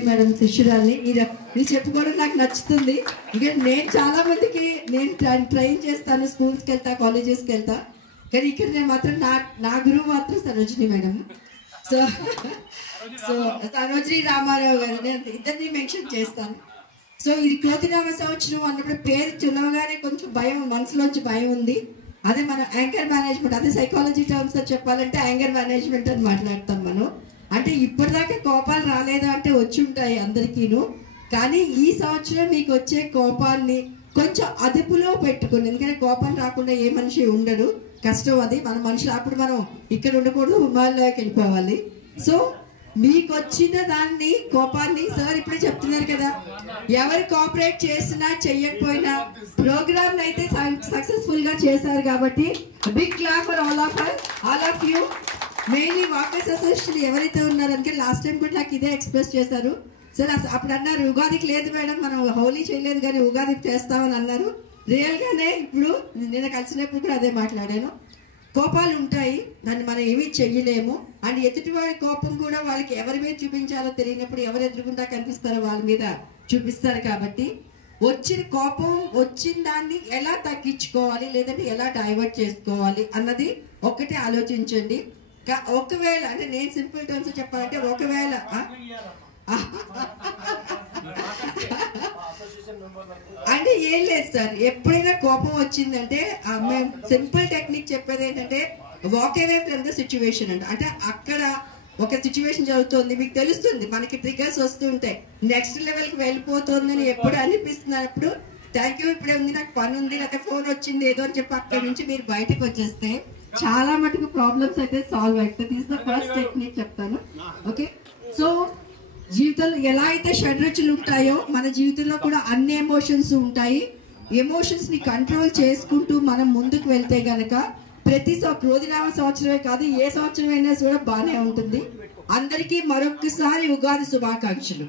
Madam శిష్యురాల్ని ఇది చెప్పుకోవడం నాకు నచ్చుతుంది. ఎందుకంటే నేను చాలా మందికి నేను ట్రైన్ చేస్తాను, స్కూల్స్కి వెళ్తా, కాలేజెస్కి వెళ్తా. కానీ ఇక్కడ నేను మాత్రం నా గురువు మాత్రం Sarojini madam. So so Sarojini Ramarao garu, నేను ఇద్దరిని మెన్షన్ చేస్తాను. సో ఇది క్రోతినామ సంవత్సరం అన్నప్పుడు పేరు చులవగానే కొంచెం భయం, మనసులోంచి భయం ఉంది. అదే మన యాంకర్ మేనేజ్మెంట్, అదే సైకాలజీ టర్మ్స్ చెప్పాలంటే యాంకర్ మేనేజ్మెంట్ అని మాట్లాడతాం మనం. అంటే ఇప్పటిదాకా కోపాలు రాలేదా అంటే వచ్చి ఉంటాయి అందరికీను. కానీ ఈ సంవత్సరం మీకు వచ్చే కోపాన్ని కొంచెం అదుపులో పెట్టుకుని, ఎందుకంటే కోపం రాకుండా ఏ మనిషి ఉండడు, కష్టం అది. మన మనుషులు అప్పుడు మనం ఇక్కడ ఉండకూడదు, హిమాలయాకి వెళ్ళిపోవాలి. సో మీకు వచ్చిన దాన్ని కోపాన్ని సార్ ఇప్పుడే చెప్తున్నారు కదా, ఎవరు కోఆపరేట్ చేసినా చెయ్యకపోయినా ప్రోగ్రామ్ అయితే సక్సెస్ఫుల్ గా చేశారు. కాబట్టి big clap for all of you. Mainly walkers association ఎవరైతే ఉన్నారో, అందుకే లాస్ట్ టైం కూడా నాకు ఇదే ఎక్స్ప్రెస్ చేశారు. సార్ అప్పుడు అన్నారు ఉగాదికి లేదు మేడం, మనం హోలీ చేయలేదు కానీ ఉగాదికి చేస్తామని అన్నారు. రియల్ గానే ఇప్పుడు నేను కలిసినప్పుడు కూడా అదే మాట్లాడాను. కోపాలు ఉంటాయి, దాన్ని మనం ఏమీ చెయ్యలేము. అండ్ ఎదుటివాడి కోపం కూడా వాళ్ళకి ఎవరి మీద చూపించాలో తెలియనప్పుడు ఎవరు ఎదురుకుండా కనిపిస్తారో వాళ్ళ మీద చూపిస్తారు. కాబట్టి వచ్చిన కోపం వచ్చిన దాన్ని ఎలా తగ్గించుకోవాలి, లేదంటే ఎలా డైవర్ట్ చేసుకోవాలి అన్నది ఒక్కటే ఆలోచించండి. ఒకవేళ అంటే నేను సింపుల్ టర్మ్స్ చెప్పాలంటే, ఒకవేళ అంటే ఏం లేదు సార్, ఎప్పుడైనా కోపం వచ్చిందంటే మేము సింపుల్ టెక్నిక్ చెప్పేది ఏంటంటే walk away from the situation అంట. అంటే అక్కడ ఒక సిచ్యువేషన్ జరుగుతుంది, మీకు తెలుస్తుంది, మనకి ట్రిగర్స్ వస్తుంటాయి, నెక్స్ట్ లెవెల్కి వెళ్ళిపోతుందని ఎప్పుడు అనిపిస్తున్నప్పుడు థ్యాంక్ యూ ఇప్పుడే ఉంది, నాకు పని ఉంది, లేకపోతే ఫోన్ వచ్చింది ఏదో అని చెప్పి అక్కడి నుంచి మీరు బయటకు వచ్చేస్తే చాలా మటుకు ప్రాబ్లమ్స్ అయితే సాల్వ్ అవుతాయి. దిస్ ద ఫస్ట్ టెక్నిక్ చెప్తాను. ఓకే, సో జీవితంలో ఎలా అయితే షడ్రుచులు ఉంటాయో మన జీవితంలో కూడా అన్ని ఎమోషన్స్ ఉంటాయి. ఎమోషన్స్ ని కంట్రోల్ చేసుకుంటూ మనం ముందుకు వెళ్తే గనక ప్రతి క్రోధినామ సంవత్సరమే కాదు, ఏ సంవత్సరం అయినా కూడా బాగానే ఉంటుంది. అందరికీ మరొకసారి ఉగాది శుభాకాంక్షలు.